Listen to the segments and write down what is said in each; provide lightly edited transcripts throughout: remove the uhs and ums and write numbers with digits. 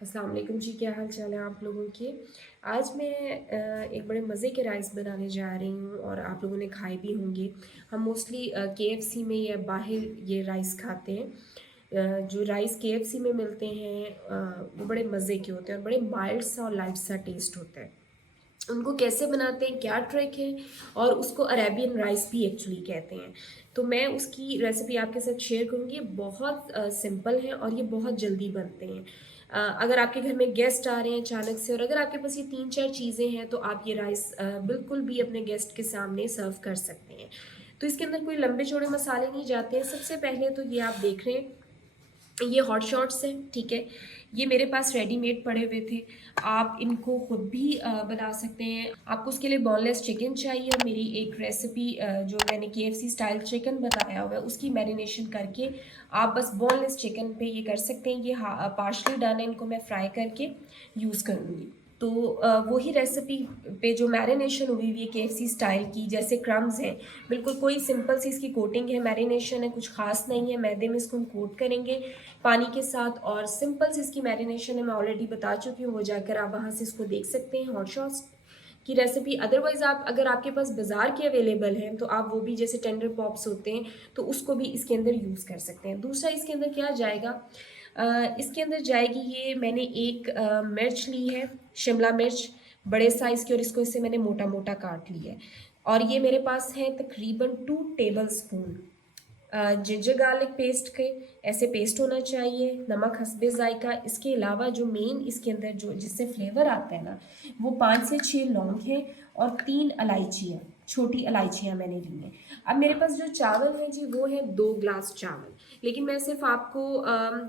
अस्सलाम वालेकुम जी, क्या हाल चाल है आप लोगों के। आज मैं एक बड़े मज़े के राइस बनाने जा रही हूँ और आप लोगों ने खाए भी होंगे। हम मोस्टली केएफसी में या बाहर ये राइस खाते हैं। जो राइस केएफसी में मिलते हैं वो बड़े मज़े के होते हैं और बड़े माइल्ड सा और लाइट सा टेस्ट होता है। उनको कैसे बनाते हैं, क्या ट्रिक है, और उसको अरेबियन राइस भी एक्चुअली कहते हैं। तो मैं उसकी रेसिपी आपके साथ शेयर करूँगी। बहुत सिंपल है और ये बहुत जल्दी बनते हैं। अगर आपके घर में गेस्ट आ रहे हैं अचानक से और अगर आपके पास ये 3-4 चीज़ें हैं तो आप ये राइस बिल्कुल भी अपने गेस्ट के सामने सर्व कर सकते हैं। तो इसके अंदर कोई लंबे चौड़े मसाले नहीं जाते हैं। सबसे पहले तो ये आप देख रहे हैं, ये हॉट शॉट्स हैं, ठीक है। ये मेरे पास रेडीमेड पड़े हुए थे। आप इनको खुद भी बना सकते हैं। आपको उसके लिए बोनलेस चिकन चाहिए और मेरी एक रेसिपी जो मैंने केएफसी स्टाइल चिकन बताया हुआ है उसकी मैरिनेशन करके आप बस बोनलेस चिकन पे ये कर सकते हैं। ये पार्शली डन है, इनको मैं फ्राई करके यूज़ करूँगी। तो वही रेसिपी पे जो मैरिनेशन हुई हुई है केएफसी स्टाइल की, जैसे क्रम्स हैं, बिल्कुल कोई सिंपल सी इसकी कोटिंग है, मैरिनेशन है, कुछ खास नहीं है। मैदे में इसको हम कोट करेंगे पानी के साथ और सिंपल सी इसकी मैरिनेशन है, मैं ऑलरेडी बता चुकी हूँ। वो जाकर आप वहाँ से इसको देख सकते हैं हॉट शॉट्स की रेसिपी। अदरवाइज़ आप अगर आपके पास बाज़ार के अवेलेबल हैं तो आप वो भी, जैसे टेंडर पॉप्स होते हैं, तो उसको भी इसके अंदर यूज़ कर सकते हैं। दूसरा इसके अंदर क्या जाएगा, इसके अंदर जाएगी, ये मैंने एक मिर्च ली है, शिमला मिर्च बड़े साइज़ की, और इसको इससे मैंने मोटा मोटा काट लिया है। और ये मेरे पास है तकरीबन 2 table spoon ginger garlic paste के, ऐसे पेस्ट होना चाहिए। नमक हस्बे ज़ायका। इसके अलावा जो मेन इसके अंदर जो जिससे फ्लेवर आता है ना, वो 5 से 6 लौंग हैं और 3 इलायचियाँ, छोटी इलायचियाँ मैंने ली हैं। अब मेरे पास जो चावल है जी, वो है 2 ग्लास चावल। लेकिन मैं सिर्फ आपको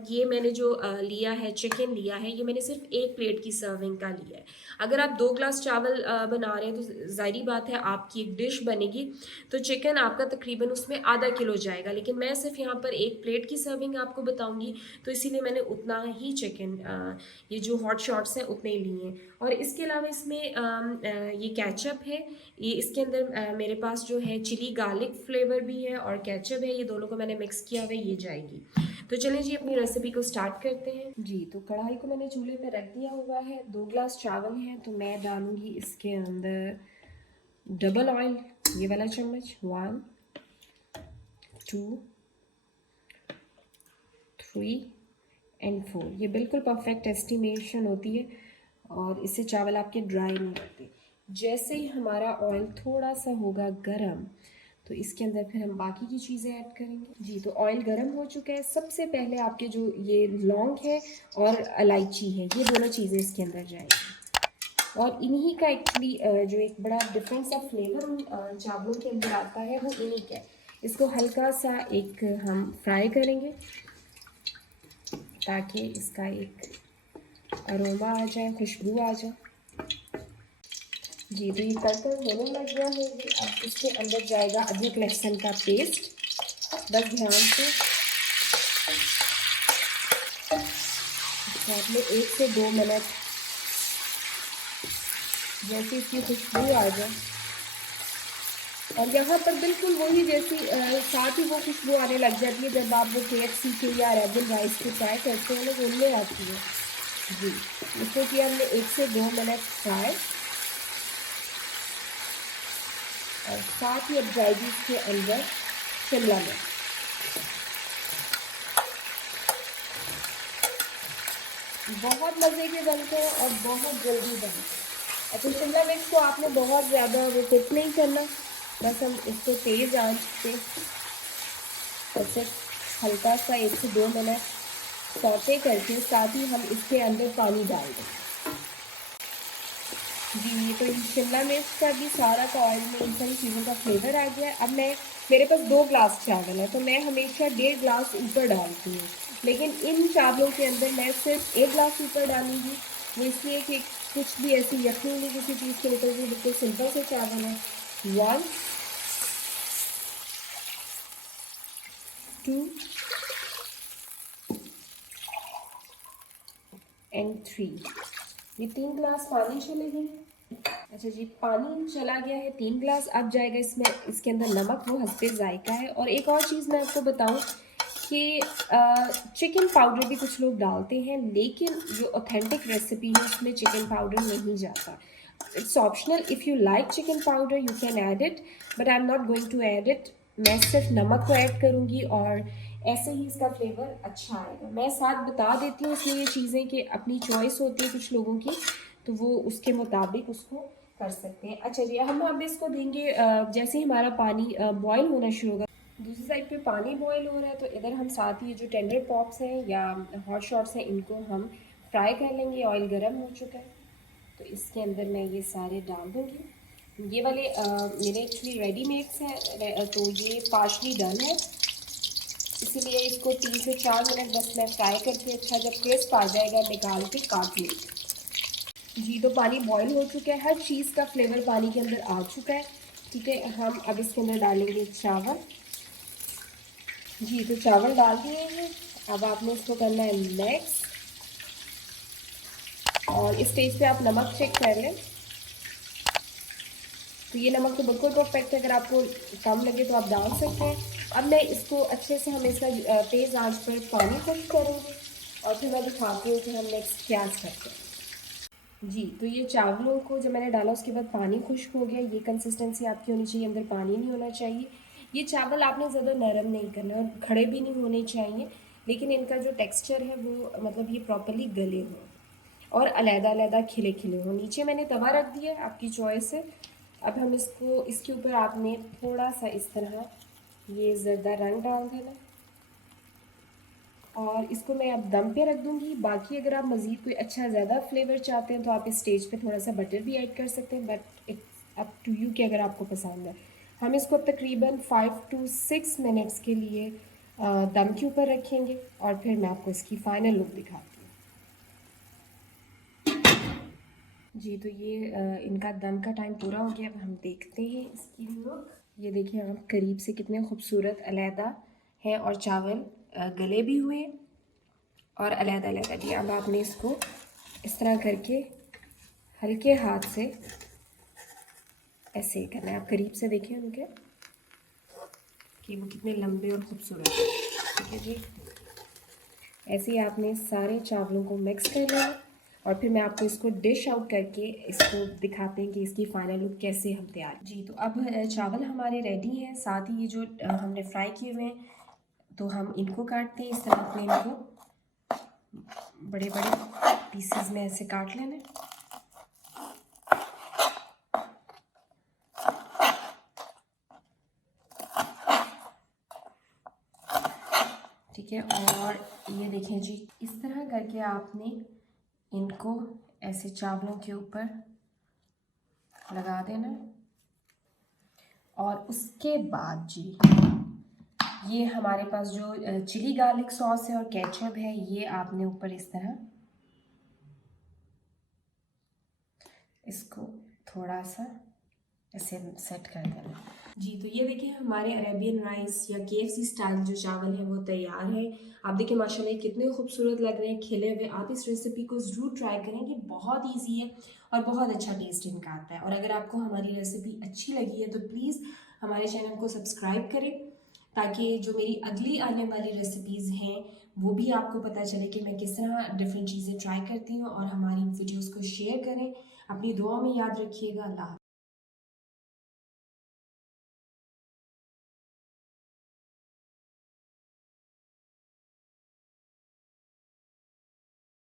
ये मैंने जो लिया है, चिकन लिया है, ये मैंने सिर्फ 1 प्लेट की सर्विंग का लिया है। अगर आप 2 ग्लास चावल बना रहे हैं तो ज़ाहिर बात है आपकी एक डिश बनेगी, तो चिकन आपका तकरीबन उसमें आधा किलो जाएगा। लेकिन मैं सिर्फ यहाँ पर 1 प्लेट की सर्विंग आपको बताऊँगी, तो इसीलिए मैंने उतना ही चिकन, ये जो हॉट शॉट्स हैं उतने ही लिए हैं। और इसके अलावा इसमें ये केचप है। ये इसके अंदर मेरे पास जो है चिली गार्लिक फ्लेवर भी है और केचप है, ये दोनों को मैंने मिक्स किया हुआ है, ये जाएगी। तो चलिए जी अपनी रेसिपी को स्टार्ट करते हैं जी। तो कढ़ाई को मैंने चूल्हे पे रख दिया हुआ है। 2 ग्लास चावल हैं तो मैं डालूंगी इसके अंदर डबल ऑयल, ये वाला चम्मच। 1 2 3 एंड 4। ये बिल्कुल परफेक्ट एस्टिमेशन होती है और इससे चावल आपके ड्राई नहीं होते। जैसे ही हमारा ऑयल थोड़ा सा होगा गरम, तो इसके अंदर फिर हम बाकी की चीज़ें ऐड करेंगे जी। तो ऑयल गरम हो चुका है। सबसे पहले आपके जो ये लौंग है और इलायची है, ये दोनों चीज़ें इसके अंदर जाएंगी। और इन्हीं का एक्चुअली जो एक बड़ा डिफरेंट सा फ्लेवर उन चावलों के अंदर आता है, वो इन्हीं का है। इसको हल्का सा एक हम फ्राई करेंगे ताकि इसका एक अरोमा आ जाए, खुशबू आ जाए जी। तो ये कलकल होने लग गया है। अब इसके अंदर जाएगा अदरक लहसुन का पेस्ट। बस ध्यान से साथ में 1 से 2 मिनट, जैसे इसकी खुशबू आ जाए। और यहाँ पर बिल्कुल वही जैसी साथ ही वो खुशबू आने लग जाती है जब आप वो केएफसी के या अरेबियन राइस को ट्राई करते हैं ना, वो उनमें आती है जी। इसको किया हमने 1 से 2 मिनट फ्राई, और साथ ही अब जाएगी इसके अंदर शिमला मिर्च। बहुत मज़े के बनते हैं और बहुत जल्दी बनते हैं। अच्छा, शिमला मिर्च को आपने बहुत ज़्यादा वो कुक नहीं करना, बस हम इसको तेज़ आंच पे ऐसे हल्का सा 1 से 2 मिनट सौते करके साथ ही हम इसके अंदर पानी डाल दें जी। ये तो शिमला मिर्च का भी सारा का ऑयल में इन सारी चीज़ों का फ्लेवर आ गया है। अब मैं, मेरे पास 2 ग्लास चावल है तो मैं हमेशा 1.5 ग्लास ऊपर डालती हूँ, लेकिन इन चावलों के अंदर मैं सिर्फ 1 ग्लास ऊपर डालूंगी। वो इसलिए कि कुछ भी ऐसी यखनी नहीं किसी चीज़ के ऊपर, भी बिल्कुल सिंपल से चावल है। 1 2 एंड 3। ये 3 ग्लास पानी चले गए। अच्छा जी, पानी चला गया है 3 ग्लास। अब जाएगा इसमें, इसके अंदर नमक वो हस्बे ज़ायका है। और एक और चीज़ मैं आपको बताऊं कि चिकन पाउडर भी कुछ लोग डालते हैं, लेकिन जो ऑथेंटिक रेसिपी है उसमें चिकन पाउडर नहीं जाता। It's optional, if you like chicken powder you can add it, but I am not going to add it. मैं सिर्फ नमक को ऐड करूँगी और ऐसे ही इसका फ्लेवर अच्छा आएगा। मैं साथ बता देती हूँ इसलिए ये चीज़ें कि अपनी चॉइस होती है कुछ लोगों की, तो वो उसके मुताबिक उसको कर सकते हैं। अच्छा जी, हम अब इसको देंगे जैसे ही हमारा पानी बॉयल होना शुरू होगा, दूसरी साइड पे पानी बॉयल हो रहा है, तो इधर हम साथ ही जो टेंडर पॉप्स हैं या हॉट शॉट्स हैं इनको हम फ्राई कर लेंगे। ऑयल गर्म हो चुका है तो इसके अंदर मैं ये सारे डाल दूँगी। ये वाले मेरे एक्चुअली रेडीमेड्स हैं, तो ये पार्शली डन है, इसीलिए इसको 3 से 4 मिनट बस मैं फ्राई करके अच्छा जब क्रिस्प आ जाएगा निकाल के काट लूँगी। जी, तो पानी बॉईल हो चुका है, हर चीज़ का फ्लेवर पानी के अंदर आ चुका है। ठीक है, हम अब इसके अंदर डालेंगे चावल। जी, तो चावल डाल दिए हैं। अब आपने इसको करना है मिक्स, और इस स्टेज पे आप नमक चेक कर लें। तो ये नमक तो बिल्कुल परफेक्ट है, अगर आपको कम लगे तो आप डाल सकते हैं। अब मैं इसको अच्छे से हम इसका तेज़ आंच पर पानी खुश्क करेंगे और फिर मैं दिखाती हूँ कि हम नेक्स्ट क्या करते हैं। जी, तो ये चावलों को जब मैंने डाला उसके बाद पानी खुश्क हो गया। ये कंसिस्टेंसी आपकी होनी चाहिए, अंदर पानी नहीं होना चाहिए। ये चावल आपने ज़्यादा नरम नहीं करना और खड़े भी नहीं होने चाहिए, लेकिन इनका जो टेक्सचर है वो मतलब ये प्रॉपर्ली गले हों और अलग-अलग खिले-खिले हों। नीचे मैंने तवा रख दिया, आपकी चॉइस है। अब हम इसको इसके ऊपर आपने थोड़ा-सा इस तरह ये ज़रदा रंग डाल देना और इसको मैं अब दम पे रख दूँगी। बाकी अगर आप मज़ीद कोई अच्छा ज़्यादा फ्लेवर चाहते हैं तो आप इस स्टेज पे थोड़ा-सा बटर भी ऐड कर सकते हैं, but it's up to you कि अगर आपको पसंद है। हम इसको तकरीबन 5 टू 6 मिनट्स के लिए दम के ऊपर रखेंगे और फिर मैं आपको इसकी फ़ाइनल लुक दिखाती हूँ। जी, तो ये इनका दम का टाइम पूरा हो गया। अब हम देखते हैं इसकी लुक। ये देखिए आप करीब से कितने खूबसूरत अलहदा हैं और चावल गले भी हुए और अलग-अलग भी। अब आपने इसको इस तरह करके हल्के हाथ से ऐसे ही करना है। आप करीब से देखें उनके कि वो कितने लंबे और ख़ूबसूरत हैं। ठीक है जी, ऐसे ही आपने सारे चावलों को मिक्स कर लेना और फिर मैं आपको इसको डिश आउट करके इसको दिखाते हैं कि इसकी फ़ाइनल लुक कैसे हम तैयार। जी, तो अब चावल हमारे रेडी हैं। साथ ही ये जो हमने फ्राई किए हुए हैं तो हम इनको काटते हैं इस तरह। अपने इनको बड़े-बड़े पीसेस में ऐसे काट लेना है। ठीक है, और ये देखें जी, इस तरह करके आपने इनको ऐसे चावलों के ऊपर लगा देना है। और उसके बाद जी ये हमारे पास जो चिली गार्लिक सॉस है और केचप है, ये आपने ऊपर इस तरह इसको थोड़ा सा ऐसे सेट कर देना। जी, तो ये देखिए हमारे अरेबियन राइस या केएफसी स्टाइल जो चावल है वो तैयार है। आप देखिए माशाल्लाह कितने खूबसूरत लग रहे हैं खिले हुए। आप इस रेसिपी को ज़रूर ट्राई करें, ये बहुत ईजी है और बहुत अच्छा टेस्ट इनका आता है। और अगर आपको हमारी रेसिपी अच्छी लगी है तो प्लीज़ हमारे चैनल को सब्सक्राइब करें, ताकि जो मेरी अगली आने वाली रेसिपीज़ हैं वो भी आपको पता चले कि मैं किस तरह डिफरेंट चीज़ें ट्राई करती हूँ। और हमारी वीडियोज़ को शेयर करें। अपनी दुआ में याद रखिएगा। अल्लाह।